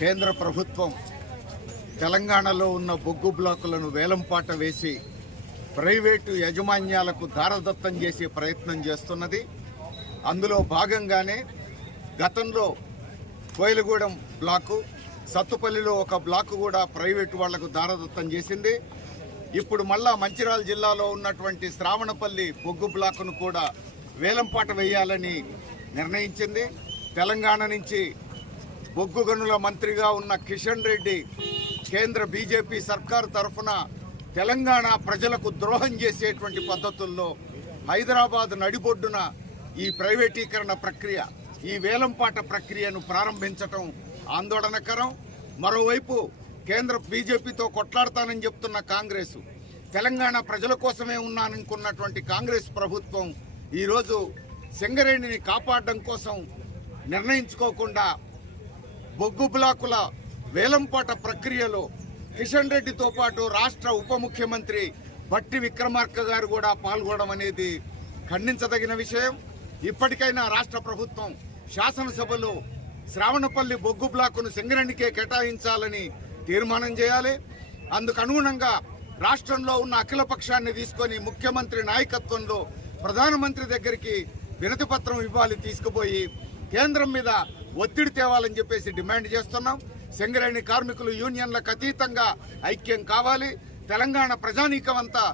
కేంద్ర ప్రభుత్వం తెలంగాణలో ఉన్న బొగ్గు బ్లాకులను వేలంపాట వేసి ప్రైవేటు యాజమాన్యాలకు దారదత్తం చేసే ప్రయత్నం చేస్తున్నది. అందులో భాగంగానే గతంలో కోయిలగూడెం బ్లాకు సత్తుపల్లిలో ఒక బ్లాకు కూడా ప్రైవేటు వాళ్ళకు దారదత్తం చేసింది. ఇప్పుడు మళ్ళా మంచిర్యాల జిల్లాలో ఉన్నటువంటి శ్రావణపల్లి బొగ్గు బ్లాకును కూడా వేలంపాట వేయాలని నిర్ణయించింది. తెలంగాణ నుంచి బొగ్గు గనుల మంత్రిగా ఉన్న కిషన్ రెడ్డి కేంద్ర బీజేపీ సర్కారు తరఫున తెలంగాణ ప్రజలకు ద్రోహం చేసేటువంటి పద్ధతుల్లో హైదరాబాద్ నడిబొడ్డున ఈ ప్రైవేటీకరణ ప్రక్రియ ఈ వేలంపాట ప్రక్రియను ప్రారంభించటం ఆందోళనకరం. మరోవైపు కేంద్ర బీజేపీతో కొట్లాడతానని చెప్తున్న కాంగ్రెస్ తెలంగాణ ప్రజల కోసమే ఉన్నాననుకున్నటువంటి కాంగ్రెస్ ప్రభుత్వం ఈరోజు సింగరేణిని కాపాడడం కోసం నిర్ణయించుకోకుండా బొగ్గు బ్లాకుల వేలంపాట ప్రక్రియలో కిషన్ రెడ్డితో పాటు రాష్ట్ర ఉప ముఖ్యమంత్రి బట్టి విక్రమార్క గారు కూడా పాల్గొనడం అనేది ఖండించదగిన విషయం. ఇప్పటికైనా రాష్ట్ర ప్రభుత్వం శాసనసభలో శ్రావణపల్లి బొగ్గు బ్లాకును సింగరేణికే కేటాయించాలని తీర్మానం చేయాలి. అందుకు అనుగుణంగా రాష్ట్రంలో ఉన్న అఖిలపక్షాన్ని తీసుకొని ముఖ్యమంత్రి నాయకత్వంలో ప్రధానమంత్రి దగ్గరికి వినతి పత్రం ఇవ్వాలి తీసుకుపోయి కేంద్రం మీద ఒత్తిడి తేవాలని చెప్పేసి డిమాండ్ చేస్తున్నాం. సింగరేణి కార్మికులు యూనియన్లకు అతీతంగా ఐక్యం కావాలి. తెలంగాణ ప్రజానీకం అంతా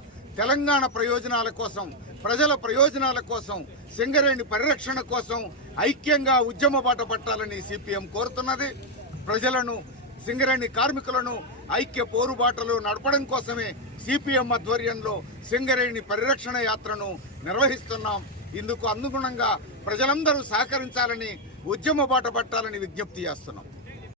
తెలంగాణ ప్రయోజనాల కోసం ప్రజల ప్రయోజనాల కోసం సింగరేణి పరిరక్షణ కోసం ఐక్యంగా ఉద్యమ బాట పట్టాలని సిపిఎం కోరుతున్నది. ప్రజలను సింగరేణి కార్మికులను ఐక్య పోరుబాటలు నడపడం కోసమే సిపిఎం ఆధ్వర్యంలో సింగరేణి పరిరక్షణ యాత్రను నిర్వహిస్తున్నాం. ఇందుకు అనుగుణంగా ప్రజలందరూ సహకరించాలని ఉద్యమ బాట పట్టాలని విజ్ఞప్తి చేస్తున్నాం.